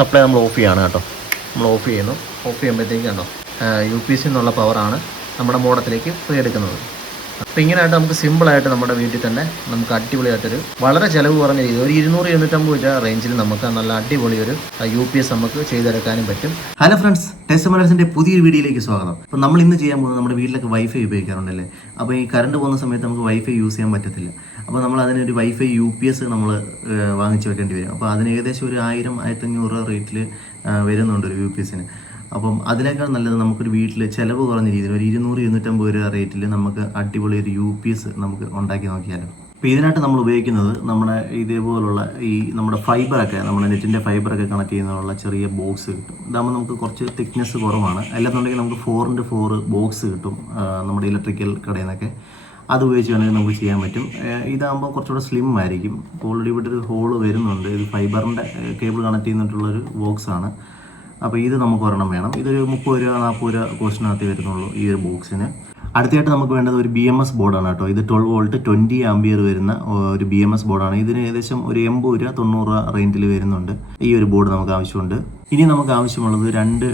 Supply നമ്മൾ of ചെയ്യാണ് കേട്ടോ. നമ്മൾ ഓഫ് ചെയ്യുന്നു. ഓഫ് ചെയ്യുമ്പോഴത്തേക്ക് കണ്ടോ യു പി സി എന്നുള്ള പവറാണ് നമ്മുടെ മോഡത്തിലേക്ക് എടുക്കുന്നത്. അപ്പോൾ ഇങ്ങനെയായിട്ട് നമുക്ക് സിമ്പിളായിട്ട് നമ്മുടെ വീട്ടിൽ തന്നെ നമുക്ക് അടിപൊളിയായിട്ടൊരു വളരെ ചിലവ് കുറഞ്ഞ രീതി ഒരു ഇരുന്നൂറ് ഇരുന്നൂറ്റമ്പത് രൂപ റേഞ്ചിൽ നമുക്ക് നല്ല അടിപൊളി ഒരു യു പി എസ് നമുക്ക് ചെയ്തെടുക്കാനും പറ്റും. ഹലോ ഫ്രണ്ട്സ് ടെസ്റ്റ് മലയാളത്തിന്റെ പുതിയൊരു വീഡിയോയിലേക്ക് സ്വാഗതം. അപ്പോൾ നമ്മൾ ഇന്ന് ചെയ്യാൻ പോകുന്നത് നമ്മുടെ വീട്ടിലൊക്കെ വൈഫൈ ഉപയോഗിക്കാറുണ്ടല്ലേ? അപ്പോൾ ഈ കറണ്ട് പോകുന്ന സമയത്ത് നമുക്ക് വൈഫൈ യൂസ് ചെയ്യാൻ പറ്റത്തില്ല. അപ്പോൾ നമ്മൾ അതിനൊരു വൈഫൈ യു പി എസ് നമ്മൾ വാങ്ങിച്ചു വെക്കേണ്ടി വരും. അപ്പോൾ അതിന് ഏകദേശം ഒരു ആയിരം ആയിരത്തഞ്ഞൂറ് റേറ്റിൽ വരുന്നുണ്ട് ഒരു യു പി എസിന് അപ്പം അതിനേക്കാൾ നല്ലത് നമുക്കൊരു വീട്ടിൽ ചിലവ് കുറഞ്ഞ രീതിയിൽ ഒരു ഇരുന്നൂറ് ഇരുന്നൂറ്റമ്പത് രൂപ റേറ്റിൽ നമുക്ക് അടിപൊളി ഒരു യു പി എസ് നമുക്ക് ഉണ്ടാക്കി നോക്കിയാലോ. അപ്പോൾ ഇതിനായിട്ട് നമ്മൾ ഉപയോഗിക്കുന്നത് നമ്മുടെ ഇതേപോലുള്ള ഈ നമ്മുടെ ഫൈബറൊക്കെ നമ്മുടെ നെറ്റിന്റെ ഫൈബറൊക്കെ കണക്ട് ചെയ്യുന്നതിനുള്ള ചെറിയ ബോക്സ് കിട്ടും. ഇതാകുമ്പോൾ നമുക്ക് കുറച്ച് തിക്നെസ് കുറവാണ്. അല്ലെന്നുണ്ടെങ്കിൽ നമുക്ക് ഫോർ ഇന്റു ഫോർ ബോക്സ് കിട്ടും നമ്മുടെ ഇലക്ട്രിക്കൽ കടയിൽ നിന്നൊക്കെ. അത് ഉപയോഗിച്ച് വേണമെങ്കിൽ നമുക്ക് ചെയ്യാൻ പറ്റും. ഇതാകുമ്പോൾ കുറച്ചുകൂടെ സ്ലിം ആയിരിക്കും. ഓൾറെഡി ഇവിടെ ഒരു ഹോൾ വരുന്നുണ്ട്. ഇത് ഫൈബറിന്റെ കേബിൾ കണക്ട് ചെയ്യുന്നിട്ടുള്ളൊരു ബോക്സാണ് അപ്പോൾ ഇത് നമുക്ക് ഒരെണ്ണം വേണം. ഇതൊരു മുപ്പത് രൂപ നാൽപ്പത് രൂപ കോസ്റ്റിനകത്ത് വരുന്നുള്ളൂ ഈ ഒരു ബോക്സിന്. അടുത്തായിട്ട് നമുക്ക് വേണ്ടത് ഒരു ബി എം എസ് ബോർഡാണ് കേട്ടോ. ഇത് ട്വൽവ് വോൾട്ട് ട്വന്റി ആംബിയർ വരുന്ന ഒരു ബി എം എസ് ബോർഡാണ് ഇതിന് ഏകദേശം ഒരു എൺപത് രൂപ തൊണ്ണൂറ് രൂപ റേഞ്ചിൽ വരുന്നുണ്ട് ഈ ഒരു ബോർഡ് നമുക്ക് ആവശ്യമുണ്ട്. ഇനി നമുക്ക് ആവശ്യമുള്ളത് രണ്ട്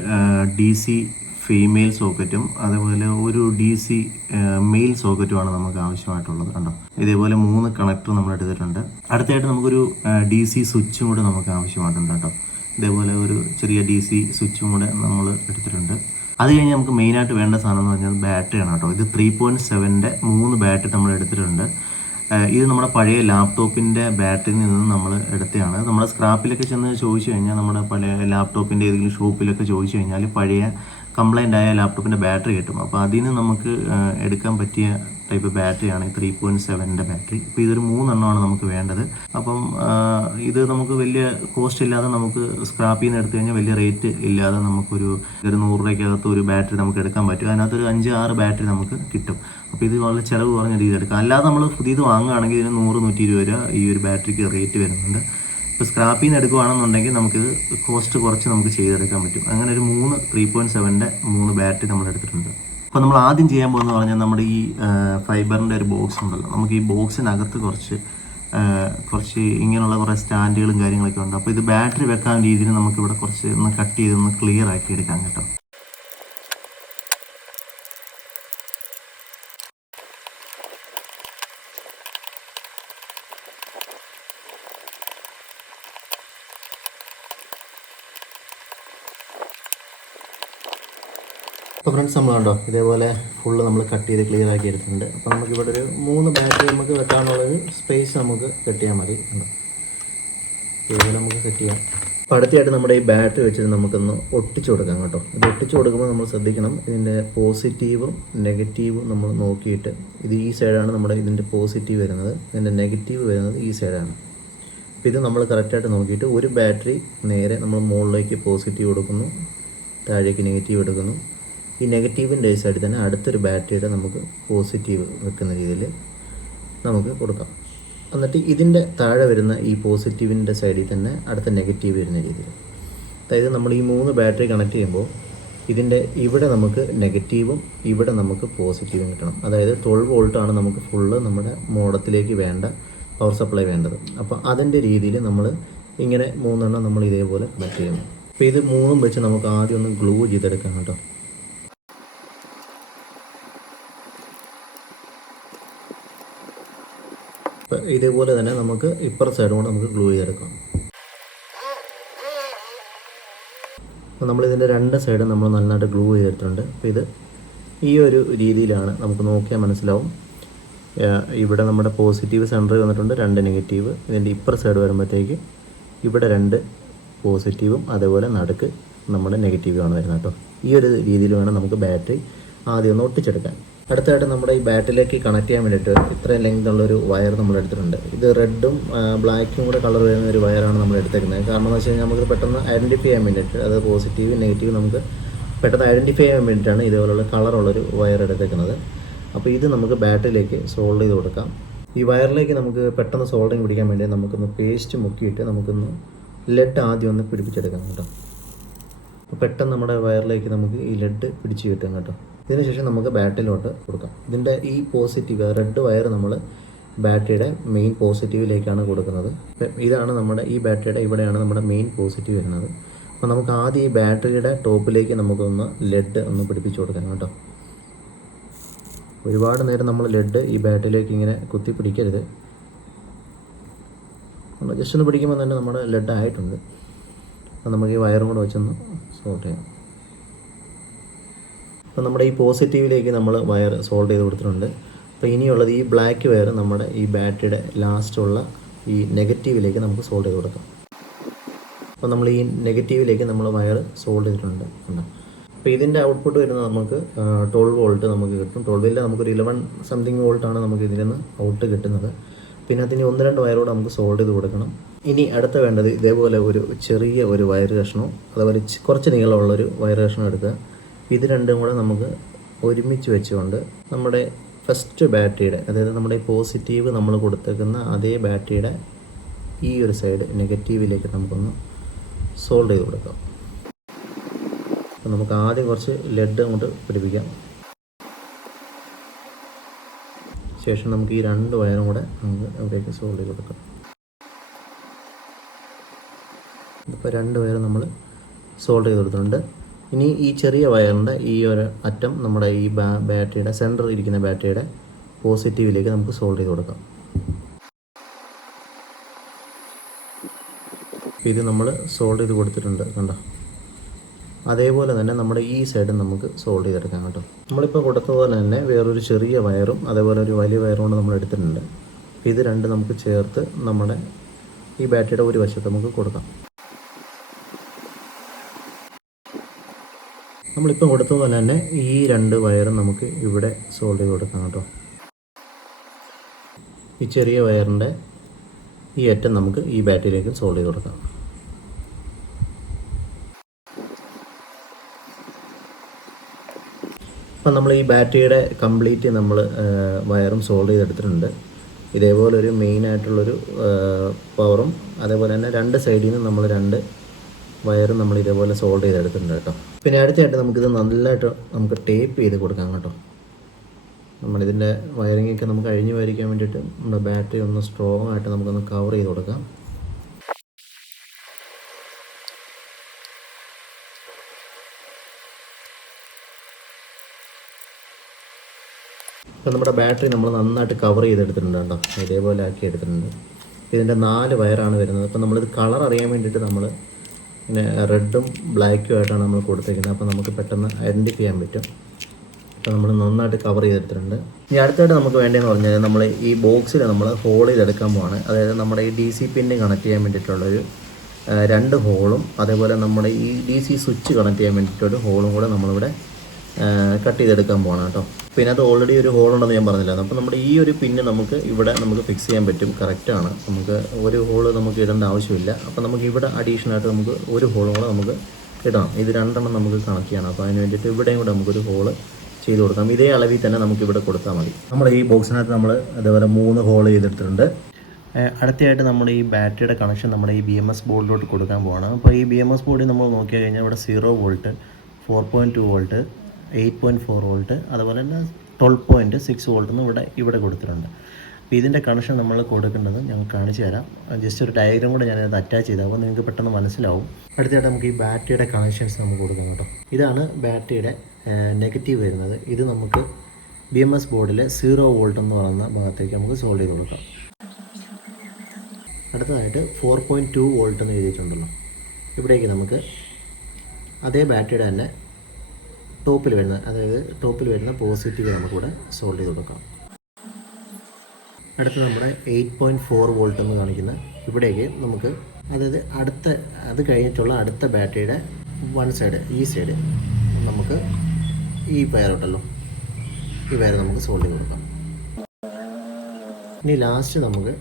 ഡി സി ഫീമെയിൽ സോക്കറ്റും അതേപോലെ ഒരു ഡി സി മെയിൽ സോക്കറ്റുമാണ് നമുക്ക് ആവശ്യമായിട്ടുള്ളത് കണ്ടോ. ഇതേപോലെ മൂന്ന് കണക്ടർ നമ്മൾ എടുത്തിട്ടുണ്ട്. അടുത്തായിട്ട് നമുക്കൊരു ഡി സി സ്വിച്ചും കൂടെ നമുക്ക് ആവശ്യമായിട്ടുണ്ട് കേട്ടോ. ഇതേപോലെ ഒരു ചെറിയ ഡി സി സ്വിച്ചും കൂടെ നമ്മൾ എടുത്തിട്ടുണ്ട്. അത് കഴിഞ്ഞ് നമുക്ക് മെയിനായിട്ട് വേണ്ട സാധനം എന്ന് പറഞ്ഞാൽ ബാറ്ററിയാണ് കേട്ടോ. ഇത് ത്രീ പോയിന്റ് സെവന്റെ മൂന്ന് ബാറ്ററി നമ്മൾ എടുത്തിട്ടുണ്ട്. ഇത് നമ്മുടെ പഴയ ലാപ്ടോപ്പിന്റെ ബാറ്ററിയിൽ നിന്ന് നമ്മൾ എടുത്തതാണ്. നമ്മുടെ സ്ക്രാപ്പിലൊക്കെ ചെന്ന് ചോദിച്ചു കഴിഞ്ഞാൽ നമ്മുടെ പഴയ ലാപ്ടോപ്പിന്റെ ഏതെങ്കിലും ഷോപ്പിലൊക്കെ ചോദിച്ചു കഴിഞ്ഞാൽ പഴയ കംപ്ലൈന്റ് ആയ ലാപ്ടോപ്പിന്റെ ബാറ്ററി കിട്ടും. അപ്പോൾ അതിന് നമുക്ക് എടുക്കാൻ പറ്റിയ ടൈപ്പ് ബാറ്ററിയാണ് ത്രീ പോയിന്റ് സെവന്റെ ബാറ്ററി ഇപ്പോൾ ഇതൊരു മൂന്നെണ്ണമാണ് നമുക്ക് വേണ്ടത്. അപ്പം ഇത് നമുക്ക് വലിയ കോസ്റ്റ് ഇല്ലാതെ നമുക്ക് സ്ക്രാപ്പിൽ നിന്ന് എടുത്തു കഴിഞ്ഞാൽ വലിയ റേറ്റ് ഇല്ലാതെ നമുക്കൊരു ഒരു നൂറ് രൂപയ്ക്കകത്ത് ഒരു ബാറ്ററി നമുക്ക് എടുക്കാൻ പറ്റും. അതിനകത്തൊരു അഞ്ച് ആറ് ബാറ്ററി നമുക്ക് കിട്ടും. അപ്പോൾ ഇത് വളരെ ചിലവ് കുറഞ്ഞ രീതിയിൽ എടുക്കാം. അല്ലാതെ നമ്മൾ പുതിയത് വാങ്ങുകയാണെങ്കിൽ ഇതിന് നൂറ് നൂറ്റി ഇരുപത് രൂപ ഈ ഒരു ബാറ്ററിക്ക് റേറ്റ് വരുന്നുണ്ട്. ഇപ്പോൾ സ്ക്രാപ്പിൽ നിന്ന് എടുക്കുകയാണെന്നുണ്ടെങ്കിൽ നമുക്കിത് കോസ്റ്റ് കുറച്ച് നമുക്ക് ചെയ്തെടുക്കാൻ പറ്റും. അങ്ങനെ ഒരു മൂന്ന് ത്രീ പോയിന്റ് സെവന്റെ മൂന്ന് ബാറ്ററി നമ്മൾ എടുത്തിട്ടുണ്ട് അപ്പോൾ നമ്മൾ ആദ്യം ചെയ്യാൻ പോകുന്നത് പറഞ്ഞാൽ നമ്മുടെ ഈ ഫൈബറിന്റെ ഒരു ബോക്സ് ഉണ്ടല്ലോ. നമുക്ക് ഈ ബോക്സിനകത്ത് കുറച്ച് കുറച്ച് ഇങ്ങനെയുള്ള കുറേ സ്റ്റാൻഡുകളും കാര്യങ്ങളൊക്കെ ഉണ്ട്. അപ്പോൾ ഇത് ബാറ്ററി വെക്കാൻ രീതിയിൽ നമുക്കിവിടെ കുറച്ച് ഒന്ന് കട്ട് ചെയ്ത് ഒന്ന് ക്ലിയർ ആക്കി എടുക്കാം കേട്ടോ. അപ്പോൾ ഫ്രണ്ട്സ് നമ്മൾ കണ്ടോ? ഇതേപോലെ ഫുള്ള് നമ്മൾ കട്ട് ചെയ്ത് ക്ലിയർ ആക്കി എടുത്തിട്ടുണ്ട്. അപ്പോൾ നമുക്ക് ഇവിടെ ഒരു മൂന്ന് ബാറ്ററി നമുക്ക് വെക്കാനുള്ളൊരു സ്പേസ് നമുക്ക് കെട്ടിയാൽ മതി. ഇതുപോലെ നമുക്ക് സെറ്റ് ചെയ്യാം. അപ്പോൾ അടുത്തായിട്ട് നമ്മുടെ ഈ ബാറ്ററി വെച്ചിട്ട് നമുക്കൊന്ന് ഒട്ടിച്ചു കൊടുക്കാം കേട്ടോ. ഇത് ഒട്ടിച്ചു കൊടുക്കുമ്പോൾ നമ്മൾ ശ്രദ്ധിക്കണം. ഇതിന്റെ പോസിറ്റീവും നെഗറ്റീവും നമ്മൾ നോക്കിയിട്ട് ഇത് ഈ സൈഡാണ് നമ്മുടെ ഇതിന്റെ പോസിറ്റീവ് വരുന്നത്. ഇതിന്റെ നെഗറ്റീവ് വരുന്നത് ഈ സൈഡാണ് അപ്പോൾ ഇത് നമ്മൾ കറക്റ്റായിട്ട് നോക്കിയിട്ട് ഒരു ബാറ്ററി നേരെ നമ്മൾ മുകളിലേക്ക് പോസിറ്റീവ് കൊടുക്കുന്നു. താഴേക്ക് നെഗറ്റീവ് എടുക്കുന്നു. ഈ നെഗറ്റീവിന്റെ സൈഡിൽ തന്നെ അടുത്തൊരു ബാറ്ററിയുടെ നമുക്ക് പോസിറ്റീവ് വെക്കുന്ന രീതിയിൽ നമുക്ക് കൊടുക്കാം. എന്നിട്ട് ഇതിന്റെ താഴെ വരുന്ന ഈ പോസിറ്റീവിന്റെ സൈഡിൽ തന്നെ അടുത്ത നെഗറ്റീവ് വരുന്ന രീതിയിൽ. അതായത് നമ്മൾ ഈ മൂന്ന് ബാറ്ററി കണക്ട് ചെയ്യുമ്പോൾ ഇതിന്റെ ഇവിടെ നമുക്ക് നെഗറ്റീവും ഇവിടെ നമുക്ക് പോസിറ്റീവും കിട്ടണം. അതായത് ട്വൽവ് വോൾട്ടാണ് നമുക്ക് ഫുള്ള് നമ്മുടെ മോഡത്തിലേക്ക് വേണ്ട പവർ സപ്ലൈ വേണ്ടത്. അപ്പോൾ അതിന്റെ രീതിയിൽ നമ്മൾ ഇങ്ങനെ മൂന്നെണ്ണം നമ്മൾ ഇതേപോലെ കണക്ട് ചെയ്യുന്നു. അപ്പോൾ ഇത് മൂന്നും വെച്ച് നമുക്ക് ആദ്യം ഒന്ന് ഗ്ലൂ ചെയ്തെടുക്കാം കേട്ടോ. ഇതേപോലെ തന്നെ നമുക്ക് ഇപ്പുറ സൈഡും കൂടെ നമുക്ക് ഗ്ലൂ ചെയ്തെടുക്കാം. അപ്പോൾ നമ്മളിതിന്റെ രണ്ട് സൈഡും നമ്മൾ നന്നായിട്ട് ഗ്ലൂ ചെയ്തിട്ടുണ്ട്. അപ്പോൾ ഇത് ഈ ഒരു രീതിയിലാണ് നമുക്ക് നോക്കിയാൽ മനസ്സിലാവും. ഇവിടെ നമ്മുടെ പോസിറ്റീവ് സെന്ററിൽ വന്നിട്ടുണ്ട് രണ്ട് നെഗറ്റീവ് ഇതിന്റെ ഇപ്പർ സൈഡ് വരുമ്പോഴത്തേക്ക് ഇവിടെ രണ്ട് പോസിറ്റീവും അതേപോലെ നടുക്ക് നമ്മുടെ നെഗറ്റീവുമാണ് വരുന്നത് കേട്ടോ. ഈ ഒരു രീതിയിൽ വേണം നമുക്ക് ബാറ്ററി ആദ്യം ഒന്ന് ഒട്ടിച്ചെടുക്കാൻ. അടുത്തായിട്ട് നമ്മുടെ ഈ ബാറ്റിലേക്ക് കണക്ട് ചെയ്യാൻ വേണ്ടിയിട്ട് ഇത്രയും ലെങ്ത് ഉള്ളൊരു വയർ നമ്മൾ എടുത്തിട്ടുണ്ട്. ഇത് റെഡും ബ്ലാക്കും കൂടെ കളർ വരുന്ന ഒരു വയറാണ് നമ്മൾ എടുത്തേക്കുന്നത്. കാരണം എന്ന് വെച്ച് കഴിഞ്ഞാൽ നമുക്ക് പെട്ടെന്ന് ഐഡന്റിഫൈ ചെയ്യാൻ വേണ്ടിയിട്ട് അത് പോസിറ്റീവ് നെഗറ്റീവ് നമുക്ക് പെട്ടെന്ന് ഐഡന്റിഫൈ ചെയ്യാൻ വേണ്ടിയിട്ടാണ് ഇതേപോലുള്ള കളറുള്ളൊരു വയർ എടുത്തേക്കുന്നത്. അപ്പോൾ ഇത് നമുക്ക് ബാറ്ററിയിലേക്ക് സോൾഡ് ചെയ്ത് കൊടുക്കാം. ഈ വയറിലേക്ക് നമുക്ക് പെട്ടെന്ന് സോൾഡിങ് പിടിക്കാൻ വേണ്ടി നമുക്കൊന്ന് പേസ്റ്റ് മുക്കിയിട്ട് നമുക്കൊന്ന് ലെഡ് ആദ്യം ഒന്ന് പിടിപ്പിച്ചെടുക്കാം കേട്ടോ. അപ്പോൾ പെട്ടെന്ന് നമ്മുടെ വയറിലേക്ക് നമുക്ക് ഈ ലെഡ് പിടിച്ച് കിട്ടും കേട്ടോ. ഇതിനുശേഷം നമുക്ക് ബാറ്ററിയിലോട്ട് കൊടുക്കാം. ഇതിന്റെ ഈ പോസിറ്റീവ് റെഡ് വയർ നമ്മൾ ബാറ്ററിയുടെ മെയിൻ പോസിറ്റീവിലേക്കാണ് കൊടുക്കുന്നത്. ഇതാണ് നമ്മുടെ ഈ ബാറ്ററിയുടെ ഇവിടെയാണ് നമ്മുടെ മെയിൻ പോസിറ്റീവ് വരുന്നത്. അപ്പോൾ നമുക്ക് ആദ്യം ഈ ബാറ്ററിയുടെ ടോപ്പിലേക്ക് നമുക്കൊന്ന് ലെഡ് ഒന്ന് പിടിപ്പിച്ച് കൊടുക്കണം കേട്ടോ. ഒരുപാട് നേരം നമ്മൾ ലെഡ് ഈ ബാറ്ററിയിലേക്ക് ഇങ്ങനെ കുത്തി പിടിക്കരുത്. നമ്മൾ ജസ്റ്റ് ഒന്ന് പിടിക്കുമ്പോൾ തന്നെ നമ്മുടെ ലെഡ് ആയിട്ടുണ്ട്. അപ്പോൾ നമുക്ക് ഈ വയറും കൂടെ വെച്ചൊന്ന് സോർട്ട് ചെയ്യാം. അപ്പോൾ നമ്മുടെ ഈ പോസിറ്റീവിലേക്ക് നമ്മൾ വയർ സോൾഡ് ചെയ്ത് കൊടുത്തിട്ടുണ്ട്. അപ്പോൾ ഇനിയുള്ളത് ഈ ബ്ലാക്ക് വയർ നമ്മുടെ ഈ ബാറ്ററിയുടെ ലാസ്റ്റുള്ള ഈ നെഗറ്റീവിലേക്ക് നമുക്ക് സോൾഡ് ചെയ്ത് കൊടുക്കാം. അപ്പോൾ നമ്മൾ ഈ നെഗറ്റീവിലേക്ക് നമ്മൾ വയർ സോൾഡ് ചെയ്തിട്ടുണ്ട് അപ്പോൾ ഇതിന്റെ ഔട്ട്പുട്ട് വരുന്നത് നമുക്ക് ട്വൽവ് വോൾട്ട് നമുക്ക് കിട്ടും. ട്വൽവിൽ നമുക്കൊരു ഇലവൻ സംതിങ് വോൾട്ടാണ് നമുക്ക് ഇതിൽ നിന്ന് ഔട്ട് കിട്ടുന്നത്. പിന്നെ അതിന് ഒന്ന് രണ്ട് വയറോട് നമുക്ക് സോൾഡ് ചെയ്ത് കൊടുക്കണം. ഇനി അടുത്ത വേണ്ടത് ഇതേപോലെ ഒരു ചെറിയ ഒരു വയർ കഷ്ണവും അതുപോലെ കുറച്ച് നീളമുള്ളൊരു വയർ കഷ്ണം എടുക്കുക. ഇത് രണ്ടും കൂടെ നമുക്ക് ഒരുമിച്ച് വെച്ചുകൊണ്ട് നമ്മുടെ ഫസ്റ്റ് ബാറ്ററിയുടെ അതായത് നമ്മുടെ പോസിറ്റീവ് നമ്മൾ കൊടുത്തേക്കുന്ന അതേ ബാറ്ററിയുടെ ഈ ഒരു സൈഡ് നെഗറ്റീവിലേക്ക് നമുക്കൊന്ന് സോൾഡ് ചെയ്ത് കൊടുക്കാം. അപ്പം നമുക്ക് ആദ്യം കുറച്ച് ലെഡ് അങ്ങോട്ട് പിടിപ്പിക്കാം. ശേഷം നമുക്ക് ഈ രണ്ട് വയറും കൂടെ നമുക്ക് അവിടേക്ക് സോൾഡ് ചെയ്ത് കൊടുക്കാം. ഇപ്പോൾ രണ്ട് വയറും നമ്മൾ സോൾഡ് ചെയ്ത് കൊടുത്തിട്ടുണ്ട്. ഇനി ഈ ചെറിയ വയറിന്റെ ഈ ഒരു അറ്റം നമ്മുടെ ഈ ബാറ്ററിയുടെ സെന്ററിൽ ഇരിക്കുന്ന ബാറ്ററിയുടെ പോസിറ്റീവിലേക്ക് നമുക്ക് സോൾവ് ചെയ്ത് കൊടുക്കാം. ഇത് നമ്മൾ സോൾവ് ചെയ്ത് കൊടുത്തിട്ടുണ്ട് കണ്ടോ? അതേപോലെ തന്നെ നമ്മുടെ ഈ സൈഡ് നമുക്ക് സോൾവ് ചെയ്തെടുക്കാം കേട്ടോ. നമ്മളിപ്പോൾ കൊടുത്തതുപോലെ തന്നെ വേറൊരു ചെറിയ വയറും അതേപോലെ ഒരു വലിയ വയറും കൊണ്ട് നമ്മൾ എടുത്തിട്ടുണ്ട്. ഇത് രണ്ട് നമുക്ക് ചേർത്ത് നമ്മുടെ ഈ ബാറ്ററിയുടെ ഒരു വശത്ത് നമുക്ക് കൊടുക്കാം. നമ്മളിപ്പം കൊടുത്തതുപോലെ തന്നെ ഈ രണ്ട് വയറും നമുക്ക് ഇവിടെ സോൾവ് ചെയ്ത് കൊടുക്കാം കേട്ടോ. ഈ ചെറിയ വയറിന്റെ ഈ അറ്റം നമുക്ക് ഈ ബാറ്ററിയിലേക്ക് സോൾവ് ചെയ്ത് കൊടുക്കാം. അപ്പം നമ്മൾ ഈ ബാറ്ററിയുടെ കംപ്ലീറ്റ് നമ്മൾ വയറും സോൾവ് ചെയ്തെടുത്തിട്ടുണ്ട്. ഇതേപോലെ ഒരു മെയിൻ പവറും അതേപോലെ തന്നെ രണ്ട് സൈഡിൽ നിന്ന് നമ്മൾ രണ്ട് വയറും നമ്മൾ ഇതേപോലെ സോൾഡ് ചെയ്തെടുത്തിട്ടുണ്ട് കേട്ടോ. പിന്നെ അടുത്തായിട്ട് നമുക്കിത് നല്ലതായിട്ട് നമുക്ക് ടേപ്പ് ചെയ്ത് കൊടുക്കാം കേട്ടോ. നമ്മളിതിന്റെ വയറിങ്ങൊക്കെ നമുക്ക് അഴിഞ്ഞു വരിക്കാൻ വേണ്ടിയിട്ട് നമ്മുടെ ബാറ്ററി ഒന്ന് സ്ട്രോങ് ആയിട്ട് നമുക്കൊന്ന് കവർ ചെയ്ത് കൊടുക്കാം. ഇപ്പം നമ്മുടെ ബാറ്ററി നമ്മൾ നന്നായിട്ട് കവർ ചെയ്തെടുത്തിട്ടുണ്ട് കേട്ടോ. ഇതേപോലെ ആക്കി എടുത്തിട്ടുണ്ട്. ഇതിന്റെ നാല് വയറാണ് വരുന്നത്. അപ്പം നമ്മളിത് കളർ അറിയാൻ വേണ്ടിയിട്ട് നമ്മൾ റെഡും ബ്ലാക്കും ആയിട്ടാണ് നമ്മൾ കൊടുത്തേക്കുന്നത്. അപ്പോൾ നമുക്ക് പെട്ടെന്ന് ഐഡന്റിഫൈ ചെയ്യാൻ പറ്റും. അപ്പോൾ നമ്മൾ നന്നായിട്ട് കവർ ചെയ്തെടുത്തിട്ടുണ്ട്. ഇനി അടുത്തായിട്ട് നമുക്ക് വേണ്ടതെന്ന് പറഞ്ഞാൽ നമ്മൾ ഈ ബോക്സിൽ നമ്മൾ ഹോൾ ചെയ്തെടുക്കാൻ പോവാണ്. അതായത് നമ്മുടെ ഈ ഡി സി പിന്നെ കണക്ട് ചെയ്യാൻ വേണ്ടിയിട്ടുള്ളൊരു രണ്ട് ഹോളും അതേപോലെ നമ്മുടെ ഈ ഡി സി സ്വിച്ച് കണക്ട് ചെയ്യാൻ വേണ്ടിയിട്ടൊരു ഹോളും കൂടെ നമ്മളിവിടെ കട്ട് ചെയ്തെടുക്കാൻ പോകണം കേട്ടോ. പിന്നെ അത് ഓൾറെഡി ഒരു ഹോൾ ഉണ്ടെന്ന് ഞാൻ പറഞ്ഞില്ല? അപ്പോൾ നമ്മുടെ ഈ ഒരു പിന്ന് നമുക്ക് ഇവിടെ നമുക്ക് ഫിക്സ് ചെയ്യാൻ പറ്റും. കറക്റ്റാണ് നമുക്ക് ഒരു ഹോൾ നമുക്ക് ഇടേണ്ട ആവശ്യമില്ല. അപ്പോൾ നമുക്ക് ഇവിടെ അഡീഷണൽ ആയിട്ട് നമുക്ക് ഒരു ഹോളും കൂടെ നമുക്ക് ഇടാം ഇത് രണ്ടെണ്ണം നമുക്ക് കണക്ട് ചെയ്യണം. അപ്പോൾ അതിന് വേണ്ടിയിട്ട് ഇവിടെയും കൂടെ നമുക്കൊരു ഹോൾ ചെയ്ത് കൊടുക്കാം. ഇതേ അളവിൽ തന്നെ നമുക്ക് ഇവിടെ കൊടുത്താൽ മതി. നമ്മൾ ഈ ബോക്സിനകത്ത് നമ്മൾ അതേപോലെ മൂന്ന് ഹോൾ ചെയ്തെടുത്തിട്ടുണ്ട് അടുത്തായിട്ട് നമ്മുടെ ഈ ബാറ്ററിയുടെ കണക്ഷൻ നമ്മുടെ ഈ ബി എം എസ് ബോർഡിലോട്ട് കൊടുക്കാൻ പോവാണ്. അപ്പോൾ ഈ ബി എം എസ് ബോർഡിൽ നമ്മൾ നോക്കിയാൽ കഴിഞ്ഞാൽ ഇവിടെ zero volt four point two volt eight point four volt അതുപോലെ തന്നെ ട്വൽവ് പോയിന്റ് സിക്സ് വോൾട്ട് എന്ന് ഇവിടെ ഇവിടെ കൊടുത്തിട്ടുണ്ട്. അപ്പോൾ ഇതിന്റെ കണക്ഷൻ നമ്മൾ കൊടുക്കേണ്ടത് ഞങ്ങൾ കാണിച്ചു തരാം. ജസ്റ്റ് ഒരു ഡയഗ്രാം കൂടെ ഞാനത് അറ്റാച്ച് ചെയ്താൽ അപ്പോൾ നിങ്ങൾക്ക് പെട്ടെന്ന് മനസ്സിലാവും. അടുത്തതായിട്ട് നമുക്ക് ഈ ബാറ്ററിയുടെ കണക്ഷൻസ് നമുക്ക് കൊടുക്കാം കേട്ടോ. ഇതാണ് ബാറ്ററിയുടെ നെഗറ്റീവ് വരുന്നത്. ഇത് നമുക്ക് ബി എം എസ് ബോർഡിൽ സീറോ വോൾട്ട് എന്ന് പറയുന്ന ഭാഗത്തേക്ക് നമുക്ക് സോൾവ് ചെയ്ത് കൊടുക്കാം. അടുത്തതായിട്ട് ഫോർ പോയിന്റ് ടു വോൾട്ട് എന്ന് എഴുതിയിട്ടുണ്ടല്ലോ. ഇവിടേക്ക് നമുക്ക് അതേ ബാറ്ററിയുടെ തന്നെ ടോപ്പിൽ വരുന്ന അതായത് ടോപ്പിൽ വരുന്ന പോസിറ്റീവ് നമുക്കിവിടെ സോൾവ് ചെയ്ത് കൊടുക്കാം. അടുത്ത നമ്മുടെ എയ്റ്റ് പോയിന്റ് ഫോർ വോൾട്ട് എന്ന് കാണിക്കുന്ന ഇവിടേക്ക് നമുക്ക് അതായത് അടുത്ത അത് കഴിഞ്ഞിട്ടുള്ള അടുത്ത ബാറ്ററിയുടെ വൺ സൈഡ് ഈ സൈഡ് നമുക്ക് ഈ വയറുണ്ടല്ലോ ഈ വയർ നമുക്ക് സോൾവ് ചെയ്ത് കൊടുക്കാം. ഇനി ലാസ്റ്റ് നമുക്ക്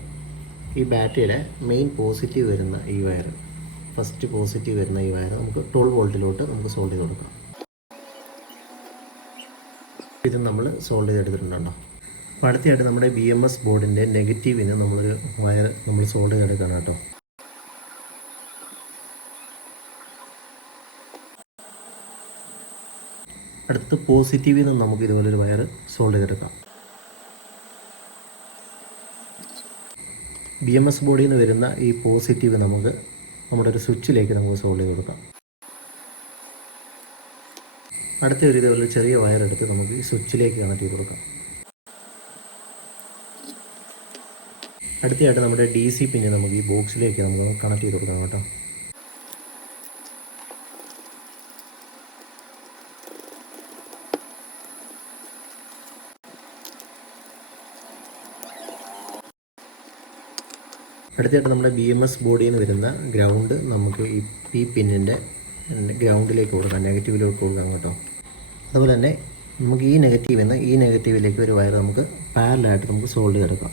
ഈ ബാറ്ററിയുടെ മെയിൻ പോസിറ്റീവ് വരുന്ന ഈ വയർ ഫസ്റ്റ് പോസിറ്റീവ് വരുന്ന ഈ വയർ നമുക്ക് ട്വൽവ് വോൾട്ടിലോട്ട് നമുക്ക് സോൾവ് ചെയ്ത് കൊടുക്കാം. ഇത് നമ്മൾ സോൾവ് ചെയ്തെടുത്തിട്ടുണ്ടോ? അപ്പോൾ അടുത്തതായിട്ട് നമ്മുടെ ബി എം എസ് ബോർഡിന്റെ നെഗറ്റീവിന് നമ്മളൊരു വയർ നമ്മൾ സോൾവ് ചെയ്തെടുക്കണം കേട്ടോ. അടുത്ത പോസിറ്റീവിൽ നിന്ന് നമുക്ക് ഇതുപോലൊരു വയർ സോൾവ് ചെയ്തെടുക്കാം. ബി എം എസ് ബോഡിയിൽ നിന്ന് വരുന്ന ഈ പോസിറ്റീവ് നമുക്ക് നമ്മുടെ ഒരു സ്വിച്ചിലേക്ക് നമുക്ക് സോൾവ് ചെയ്ത് കൊടുക്കാം അടുത്ത ഒരു ഇതേപോലെ ചെറിയ വയറെടുത്ത് നമുക്ക് ഈ സ്വിച്ചിലേക്ക് കണക്ട് ചെയ്ത് കൊടുക്കാം. അടുത്തതായിട്ട് നമ്മുടെ ഡി സി പിന്നെ നമുക്ക് ഈ ബോക്സിലേക്ക് നമുക്ക് കണക്ട് ചെയ്ത് കൊടുക്കണം കേട്ടോ. അടുത്തതായിട്ട് നമ്മുടെ ബി എം എസ് ബോഡിയിൽ നിന്ന് വരുന്ന ഗ്രൗണ്ട് നമുക്ക് ഈ പി പിന്നിന്റെ ഗ്രൗണ്ടിലേക്ക് കൊടുക്കാം നെഗറ്റീവിലേക്ക് കൊടുക്കാം കേട്ടോ അതുപോലെ തന്നെ നമുക്ക് ഈ നെഗറ്റീവിൽ നിന്ന് ഈ നെഗറ്റീവിലേക്ക് ഒരു വയർ നമുക്ക് പാരലായിട്ട് നമുക്ക് സോൾഡ് ചെയ്തെടുക്കാം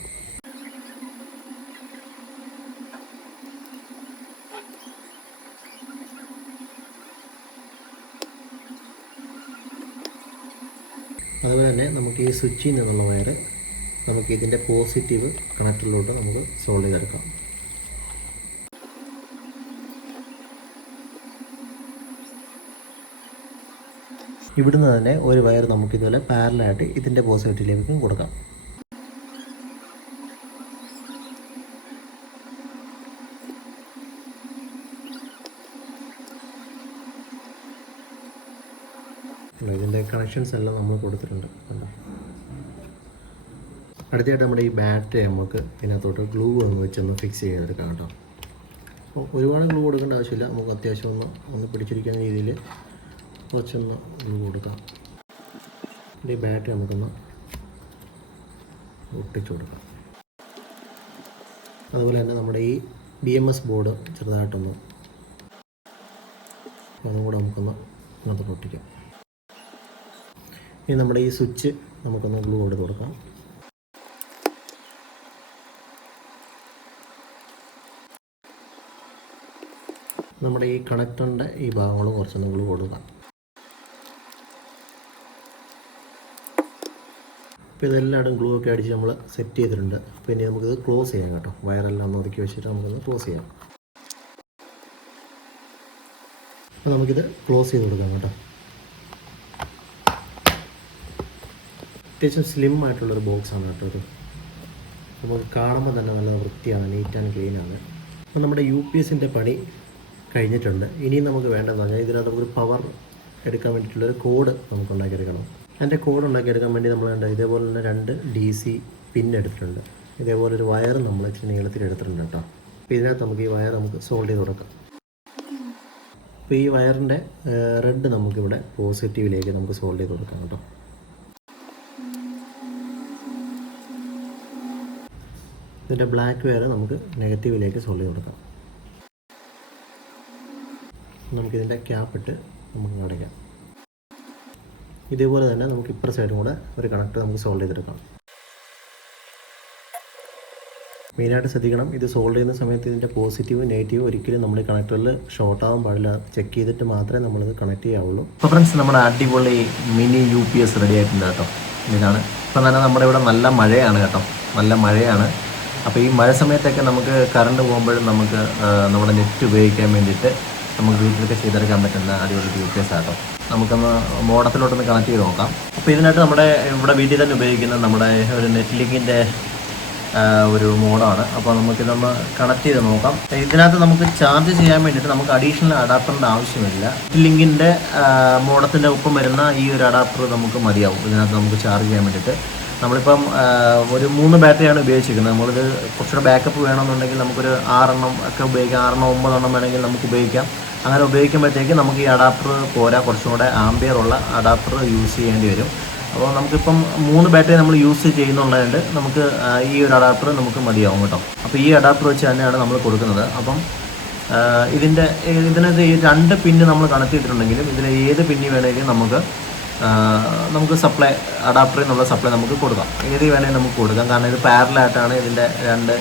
അതുപോലെ തന്നെ നമുക്ക് ഈ സ്വിച്ചിൽ നിന്നുള്ള വയർ നമുക്ക് ഇതിന്റെ പോസിറ്റീവ് കണക്ടറിലോട്ട് നമുക്ക് സോൾഡ് ചെയ്തെടുക്കാം. ഇവിടുന്ന് തന്നെ ഒരു വയർ നമുക്ക് ഇതുപോലെ പാരലായിട്ട് ഇതിന്റെ പോസിറ്റീവിലേക്കും കൊടുക്കാം. ഇതിന്റെ കണക്ഷൻസ് എല്ലാം നമ്മൾ കൊടുത്തിട്ടുണ്ട്. കണ്ടോ? അടുത്തായിട്ട് നമ്മുടെ ഈ ബാറ്ററി നമുക്ക് ഇതിനകത്തോട്ട് ഗ്ലൂ ഒന്ന് വെച്ചൊന്ന് ഫിക്സ് ചെയ്തെടുക്കാം കേട്ടോ. അപ്പോൾ ഒരുപാട് ഗ്ലൂ കൊടുക്കേണ്ട ആവശ്യമില്ല. നമുക്ക് അത്യാവശ്യം ഒന്ന് ഒന്ന് പിടിച്ചിരിക്കുന്ന രീതിയിൽ കുറച്ചൊന്ന് ഒന്ന് കൊടുക്കാം. ഈ ബാറ്ററി നമുക്കൊന്ന് ഒട്ടിച്ചു കൊടുക്കാം. അതുപോലെ തന്നെ നമ്മുടെ ഈ ബി എം എസ് ബോർഡ് ചെറുതായിട്ടൊന്ന് അതും കൂടെ നമുക്കൊന്ന് ഇതിനകത്ത് ഒട്ടിക്കാം. ഇനി നമ്മുടെ ഈ സ്വിച്ച് നമുക്കൊന്ന് ഗ്ലൂ കൊടുത്ത് കൊടുക്കാം നമ്മുടെ ഈ കണക്ടറിന്റെ ഈ ഭാഗങ്ങൾ കുറച്ചൊന്ന് ഗ്ലൂ കൊടുക്കാം അപ്പോൾ ഇതെല്ലായിടും ഗ്ലൂ ഒക്കെ അടിച്ച് നമ്മൾ സെറ്റ് ചെയ്തിട്ടുണ്ട്. അപ്പോൾ ഇനി നമുക്കിത് ക്ലോസ് ചെയ്യാം കേട്ടോ. വയറെല്ലാം ഒന്ന് ഒതുക്കി വെച്ചിട്ട് നമുക്കൊന്ന് ക്ലോസ് ചെയ്യാം. അപ്പോൾ നമുക്കിത് ക്ലോസ് ചെയ്ത് കൊടുക്കാം കേട്ടോ. അത്യാവശ്യം സ്ലിം ആയിട്ടുള്ളൊരു ബോക്സാണ് കേട്ടോ ഇത്. നമുക്ക് കാണുമ്പോൾ തന്നെ നല്ല വൃത്തിയാണ് നീറ്റ് ആൻഡ് ക്ലീൻ ആണ്. അപ്പോൾ നമ്മുടെ യു പി എസിന്റെ പണി കഴിഞ്ഞിട്ടുണ്ട്. ഇനിയും നമുക്ക് വേണ്ടതെന്ന് പറഞ്ഞാൽ ഇതിനകത്ത് നമുക്കൊരു പവർ എടുക്കാൻ വേണ്ടിയിട്ടുള്ളൊരു കോഡ് നമുക്ക് ഉണ്ടാക്കിയെടുക്കണം അതിന്റെ കോഡ് ഉണ്ടാക്കിയെടുക്കാൻ വേണ്ടി നമ്മൾ കണ്ട ഇതേപോലെ തന്നെ രണ്ട് ഡി സി പിൻ എടുത്തിട്ടുണ്ട്. ഇതേപോലെ ഒരു വയർ നമ്മൾ ഇച്ചിരി നീളത്തിൽ എടുത്തിട്ടുണ്ട് കേട്ടോ. അപ്പോൾ ഇതിനകത്ത് നമുക്ക് ഈ വയർ നമുക്ക് സോൾഡ് ചെയ്ത് കൊടുക്കാം അപ്പോൾ ഈ വയറിന്റെ റെഡ് നമുക്കിവിടെ പോസിറ്റീവിലേക്ക് നമുക്ക് സോൾഡ് ചെയ്ത് കൊടുക്കാം കേട്ടോ. ഇതിന്റെ ബ്ലാക്ക് വയർ നമുക്ക് നെഗറ്റീവിലേക്ക് സോൾവ് ചെയ്ത് കൊടുക്കാം നമുക്കിതിന്റെ ക്യാപ്പിട്ട് നമുക്ക് അടയ്ക്കാം ഇതേപോലെ തന്നെ നമുക്ക് ഇപ്പുറ സൈഡും കൂടെ ഒരു കണക്ട് നമുക്ക് സോൾവ് ചെയ്തെടുക്കാം. മെയിനായിട്ട് ശ്രദ്ധിക്കണം ഇത് സോൾവ് ചെയ്യുന്ന സമയത്ത് ഇതിന്റെ പോസിറ്റീവ് നെഗറ്റീവ് ഒരിക്കലും നമ്മൾ ഈ കണക്ടറിൽ ഷോർട്ട് ആവാൻ പാടില്ല. ചെക്ക് ചെയ്തിട്ട് മാത്രമേ നമ്മളിത് കണക്ട് ചെയ്യാവുള്ളൂ. അപ്പോൾ ഫ്രണ്ട്സ് നമ്മുടെ അടിപൊളി mini U P S ready ആയിട്ടുണ്ട് കേട്ടോ. ഇതാണ്. ഇപ്പം തന്നെ നമ്മുടെ ഇവിടെ നല്ല മഴയാണ് കേട്ടോ. നല്ല മഴയാണ്. അപ്പോൾ ഈ മഴ സമയത്തൊക്കെ നമുക്ക് കറണ്ട് പോകുമ്പോഴും നമുക്ക് നമ്മുടെ നെറ്റ് ഉപയോഗിക്കാൻ വേണ്ടിയിട്ട് നമുക്ക് വീട്ടിലൊക്കെ ചെയ്തെടുക്കാൻ പറ്റുന്ന അടിപൊളി ബ്യൂട്ടീസ് ആട്ടോ നമുക്കൊന്ന് മോഡത്തിലോട്ടൊന്ന് കണക്ട് ചെയ്ത് നോക്കാം. അപ്പോൾ ഇതിനായിട്ട് നമ്മുടെ ഇവിടെ വീട്ടിൽ തന്നെ ഉപയോഗിക്കുന്ന നമ്മുടെ ഒരു നെറ്റ് ലിങ്കിന്റെ ഒരു മോഡാണ്. അപ്പോൾ നമുക്കിതൊന്ന് കണക്ട് ചെയ്ത് നോക്കാം. ഇതിനകത്ത് നമുക്ക് ചാർജ് ചെയ്യാൻ വേണ്ടിയിട്ട് നമുക്ക് അഡീഷണൽ അഡാപ്റ്ററിന്റെ ആവശ്യമില്ല. ലിങ്കിന്റെ മോഡത്തിന്റെ ഒപ്പം വരുന്ന ഈ ഒരു അഡാപ്റ്റർ നമുക്ക് മതിയാവും. ഇതിനകത്ത് നമുക്ക് ചാർജ് ചെയ്യാൻ വേണ്ടിയിട്ട്. നമ്മളിപ്പം ഒരു മൂന്ന് ബാറ്ററിയാണ് ഉപയോഗിച്ചിരിക്കുന്നത്. നമ്മളിത് കുറച്ചുകൂടെ ബാക്കപ്പ് വേണമെന്നുണ്ടെങ്കിൽ നമുക്കൊരു ആറെണ്ണം ഒക്കെ ഉപയോഗിക്കാം. ആറെണ്ണം ഒമ്പതെണ്ണം വേണമെങ്കിൽ നമുക്ക് ഉപയോഗിക്കാം. അങ്ങനെ ഉപയോഗിക്കുമ്പോഴത്തേക്ക് നമുക്ക് ഈ അഡാപ്റ്റർ പോരാ. കുറച്ചും കൂടെ ആംബിയർ ഉള്ള അഡാപ്റ്റർ യൂസ് ചെയ്യേണ്ടി വരും. അപ്പോൾ നമുക്കിപ്പം മൂന്ന് ബാറ്ററി നമ്മൾ യൂസ് ചെയ്യുന്നുള്ളതുകൊണ്ട് നമുക്ക് ഈ ഒരു അഡാപ്റ്റർ നമുക്ക് മതിയാവും കേട്ടോ. അപ്പോൾ ഈ അഡാപ്റ്റർ വെച്ച് തന്നെയാണ് നമ്മൾ കൊടുക്കുന്നത്. അപ്പം ഇതിന്റെ ഇതിനകത്ത് രണ്ട് പിന്ന് നമ്മൾ കണക്ട് ചെയ്തിട്ടുണ്ടെങ്കിലും ഇതിൽ ഏത് പിന്നി വേണമെങ്കിലും നമുക്ക് നമുക്ക് സപ്ലൈ അഡാപ്റ്ററിൽ നിന്നുള്ള സപ്ലൈ നമുക്ക് കൊടുക്കാം. ഏത് വേണമെങ്കിൽ നമുക്ക് കൊടുക്കാം. കാരണം ഇത് പാരലായിട്ടാണ് ഇതിന്റെ രണ്ട്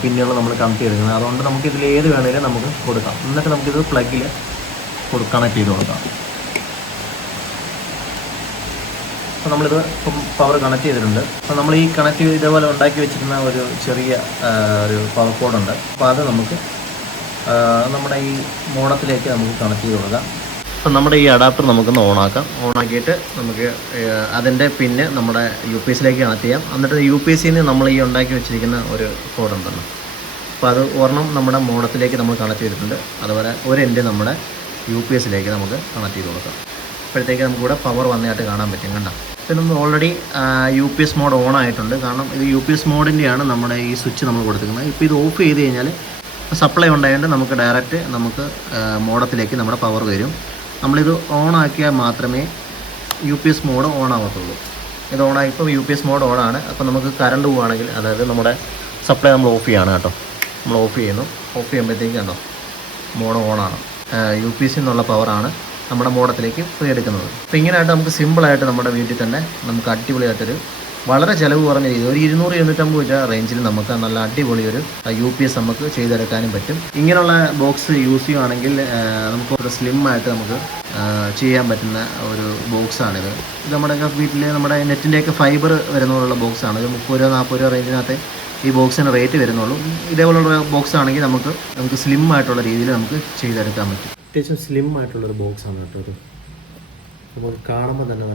പിന്നുകൾ നമ്മൾ കണക്ട് ചെയ്തിരിക്കുന്നത്. അതുകൊണ്ട് നമുക്ക് ഇതിൽ ഏത് വേണമെങ്കിലും നമുക്ക് കൊടുക്കാം. എന്നിട്ട് നമുക്കിത് പ്ലഗിൽ കണക്ട് ചെയ്ത് കൊടുക്കാം. അപ്പോൾ നമ്മളിത് ഇപ്പം പവർ കണക്ട് ചെയ്തിട്ടുണ്ട്. അപ്പോൾ നമ്മൾ ഈ കണക്ട് ഇതേപോലെ ഉണ്ടാക്കി വെച്ചിരുന്ന ഒരു ചെറിയ ഒരു പവർ കോഡുണ്ട് അപ്പോൾ അത് നമുക്ക് നമ്മുടെ ഈ മോഡത്തിലേക്ക് നമുക്ക് കണക്ട് ചെയ്ത് കൊടുക്കാം. അപ്പം നമ്മുടെ ഈ അഡാപ്റ്റർ നമുക്കൊന്ന് ഓണാക്കാം. ഓണാക്കിയിട്ട് നമുക്ക് അതിന്റെ പിന്നെ നമ്മുടെ യു പി എസിലേക്ക് കണക്ട് ചെയ്യാം. എന്നിട്ട് യു പി എസിൽ നിന്ന് നമ്മൾ ഈ ഉണ്ടാക്കി വെച്ചിരിക്കുന്ന ഒരു കോഡ് ഉണ്ടല്ലോ. അപ്പോൾ അത് ഒരെണ്ണം നമ്മുടെ മോഡത്തിലേക്ക് നമ്മൾ കണക്ട് ചെയ്തിട്ടുണ്ട്. അതുപോലെ ഒരു എൻഡ് നമ്മുടെ യു പി എസിലേക്ക് നമുക്ക് കണക്ട് ചെയ്ത് കൊടുക്കാം. അപ്പോഴത്തേക്ക് നമുക്കിവിടെ പവർ വന്നതായിട്ട് കാണാൻ പറ്റും കണ്ട? പിന്നെ already U P S mode on ആയിട്ടുണ്ട്. കാരണം ഇത് യു പി എസ് മോഡിന്റെയാണ് നമ്മുടെ ഈ സ്വിച്ച് നമ്മൾ കൊടുത്തിരിക്കുന്നത്. ഇപ്പോൾ ഇത് ഓഫ് ചെയ്ത് കഴിഞ്ഞാൽ സപ്ലൈ ഉണ്ടായതുകൊണ്ട് നമുക്ക് ഡയറക്റ്റ് നമുക്ക് മോഡത്തിലേക്ക് നമ്മുടെ പവർ വരും. നമ്മളിത് ഓൺ ആക്കിയാൽ മാത്രമേ U P S mode on ആവത്തുള്ളൂ ഇത് ഓൺ ആയിപ്പോൾ യു പി എസ് മോഡ് ഓണാണ്. അപ്പോൾ നമുക്ക് കറണ്ട് പോവുകയാണെങ്കിൽ അതായത് നമ്മുടെ സപ്ലൈ നമ്മൾ ഓഫ് ചെയ്യാണ് കേട്ടോ. നമ്മൾ ഓഫ് ചെയ്യുന്നു. ഓഫ് ചെയ്യുമ്പോഴത്തേക്ക് കണ്ടോ മോഡ് ഓണാണ്. യു പി എസ്സിൽ എന്നുള്ള പവറാണ് നമ്മുടെ മോഡത്തിലേക്ക് എടുക്കുന്നത്. അപ്പോൾ ഇങ്ങനെയായിട്ട് നമുക്ക് സിമ്പിളായിട്ട് നമ്മുടെ വീട്ടിൽ തന്നെ നമുക്ക് അടിപൊളിയായിട്ടൊരു വളരെ ചിലവ് കുറഞ്ഞ രീതി. ഒരു ഇരുന്നൂറ് ഇരുന്നൂറ്റമ്പത് രൂപ റേഞ്ചിൽ നമുക്ക് നല്ല അടിപൊളി ഒരു യു പി എസ് നമുക്ക് ചെയ്തെടുക്കാനും പറ്റും. ഇങ്ങനെയുള്ള ബോക്സ് യൂസ് ചെയ്യുകയാണെങ്കിൽ നമുക്ക് ഒരു സ്ലിം ആയിട്ട് നമുക്ക് ചെയ്യാൻ പറ്റുന്ന ഒരു ബോക്സാണിത് ഇത് നമ്മുടെ വീട്ടിൽ നമ്മുടെ നെറ്റിന്റെയൊക്കെ ഫൈബർ വരുന്നതുള്ള ബോക്സാണ് ഒരു മുപ്പത് രൂപ നാൽപ്പത് രൂപ റേഞ്ചിനകത്ത് ഈ ബോക്സിന് റേറ്റ് വരുന്നുള്ളൂ. ഇതേപോലുള്ള ബോക്സ് ആണെങ്കിൽ നമുക്ക് നമുക്ക് സ്ലിം ആയിട്ടുള്ള രീതിയിൽ നമുക്ക് ചെയ്തെടുക്കാൻ പറ്റും. അത്യാവശ്യം സ്ലിം ആയിട്ടുള്ളൊരു ബോക്സാണ് കേട്ടോ ഇത്. നമുക്ക് കാണുമ്പോൾ തന്നെ നല്ല